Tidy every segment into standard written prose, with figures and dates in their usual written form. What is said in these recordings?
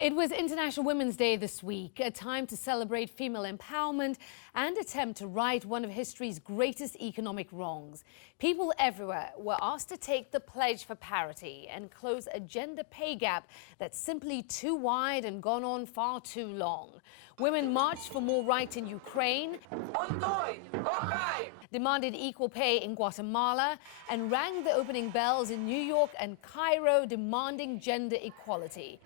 It was International Women's Day this week, a time to celebrate female empowerment and attempt to right one of history's greatest economic wrongs. People everywhere were asked to take the pledge for parity and close a gender pay gap that's simply too wide and gone on far too long. Women marched for more rights in Ukraine, demanded equal pay in Guatemala, and rang the opening bells in New York and Cairo demanding gender equality.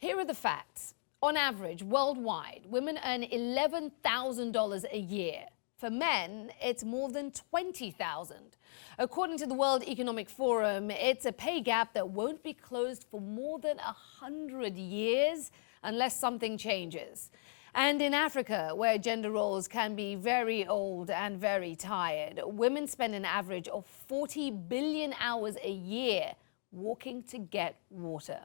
Here are the facts. On average, worldwide, women earn $11,000 a year. For men, it's more than $20,000. According to the World Economic Forum, it's a pay gap that won't be closed for more than 100 years unless something changes. And in Africa, where gender roles can be very old and very tired, women spend an average of 40 billion hours a year walking to get water.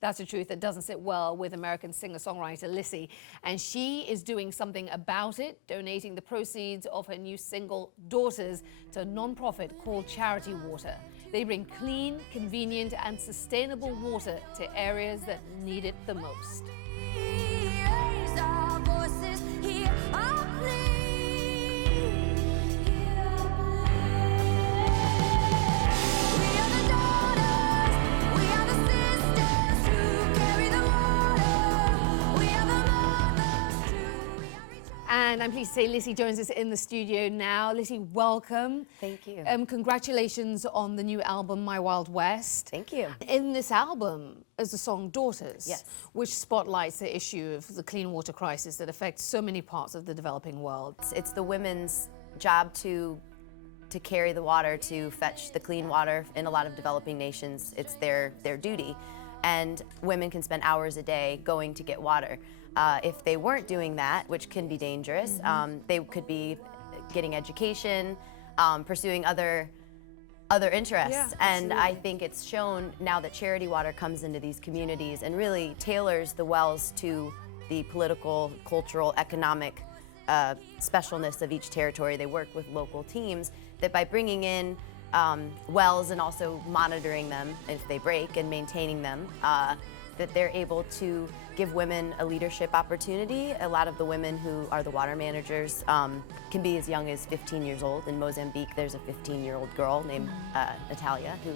That's a truth that doesn't sit well with American singer-songwriter Lissie, and she is doing something about it, donating the proceeds of her new single, Daughters, to a non-profit called Charity Water. They bring clean, convenient, and sustainable water to areas that need it the most. And I'm pleased to say Lissie joins us in the studio now. Lissie, welcome. Thank you. Congratulations on the new album, My Wild West. Thank you. In this album is the song Daughters, yes, which spotlights the issue of the clean water crisis that affects so many parts of the developing world. It's the women's job to carry the water, to fetch the clean water in a lot of developing nations. It's their duty. And women can spend hours a day going to get water. If they weren't doing that, which can be dangerous, they could be getting education, pursuing other interests. Yeah, and I think it's shown now that Charity Water comes into these communities and really tailors the wells to the political, cultural, economic specialness of each territory. They work with local teams that by bringing in wells and also monitoring them if they break and maintaining them, that they're able to give women a leadership opportunity. A lot of the women who are the water managers can be as young as 15 years old. In Mozambique, there's a 15-year-old girl named Natalia who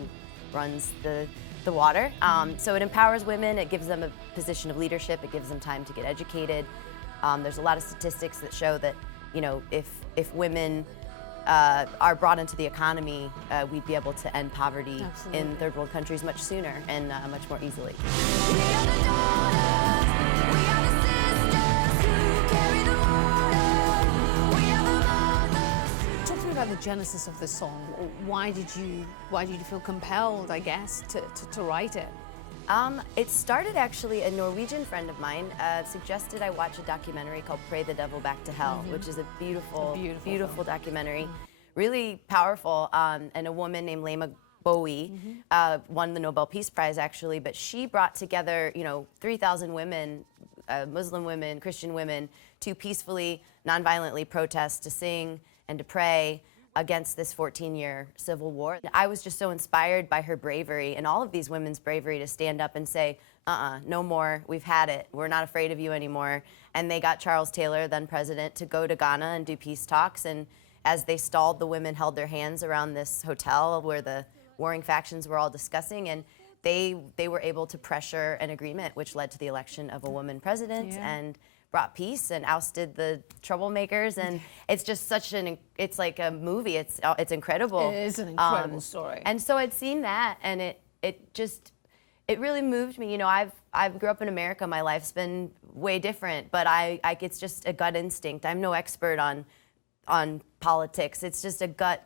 runs the water. So it empowers women, it gives them a position of leadership, it gives them time to get educated. There's a lot of statistics that show that, you know, if women are brought into the economy, we'd be able to end poverty Absolutely. in third world countries much sooner and much more easily. Talk to me about the genesis of this song. Why did you feel compelled, I guess, to write it? It started actually, a Norwegian friend of mine suggested I watch a documentary called Pray the Devil Back to Hell, which is a beautiful documentary, really powerful, and a woman named Lema Bowie won the Nobel Peace Prize actually, but she brought together, 3,000 women, Muslim women, Christian women, to peacefully, nonviolently protest, to sing and to pray against this 14-year civil war. I was just so inspired by her bravery and all of these women's bravery to stand up and say, no more, we've had it, we're not afraid of you anymore. And they got Charles Taylor, then president, to go to Ghana and do peace talks. And as they stalled, the women held their hands around this hotel where the warring factions were all discussing, and they were able to pressure an agreement, which led to the election of a woman president and brought peace and ousted the troublemakers. And it's just it's like a movie. It's incredible. It is an incredible story. And so I'd seen that, and it really moved me. I grew up in America. My life's been way different, but it's just a gut instinct. I'm no expert on politics. It's just a gut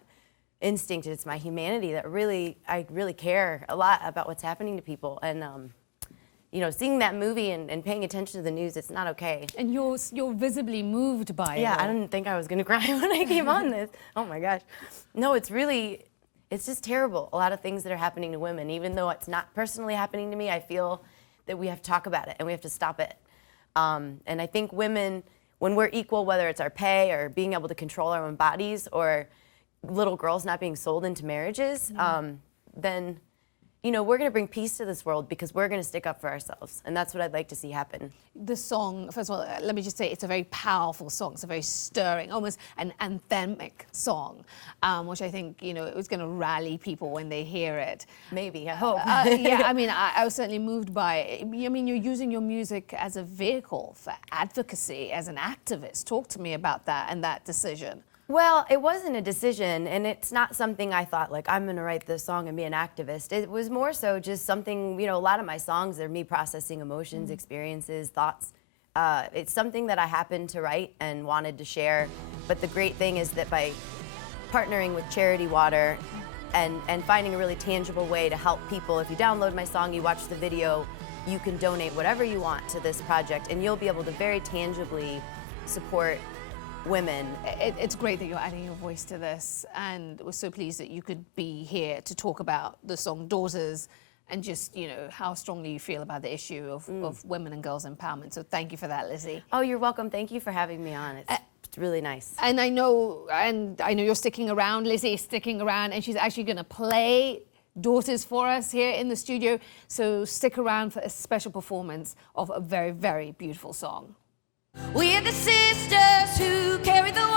instinct. It's my humanity that I really care a lot about what's happening to people. And seeing that movie and paying attention to the news, it's not okay. And you're visibly moved by it. Yeah, I didn't think I was gonna cry when I came on this. Oh my gosh. No, it's just terrible. A lot of things that are happening to women. Even though it's not personally happening to me, I feel that we have to talk about it and we have to stop it. And I think women, when we're equal, whether it's our pay or being able to control our own bodies or little girls not being sold into marriages, then you know, we're going to bring peace to this world because we're going to stick up for ourselves. And that's what I'd like to see happen. The song, first of all, let me just say it's a very powerful song. It's a very stirring, almost an anthemic song, which I think, you know, it was going to rally people when they hear it. Maybe, I hope. Yeah, I mean, I was certainly moved by it. I mean, you're using your music as a vehicle for advocacy, as an activist. Talk to me about that and that decision. Well, it wasn't a decision, and it's not something I thought, like, I'm going to write this song and be an activist. It was more so just something, you know, a lot of my songs are me processing emotions, experiences, thoughts. It's something that I happened to write and wanted to share. But the great thing is that by partnering with Charity Water and finding a really tangible way to help people, if you download my song, you watch the video, you can donate whatever you want to this project, and you'll be able to very tangibly support women. It's great that you're adding your voice to this, and we're so pleased that you could be here to talk about the song Daughters and just, you know, how strongly you feel about the issue of women and girls empowerment. So thank you for that, Lissie. Oh, you're welcome. Thank you for having me on. It's really nice. And I know you're sticking around. Lissie is sticking around, and she's actually going to play Daughters for us here in the studio. So stick around for a special performance of a very, very beautiful song. We're the sisters who carry the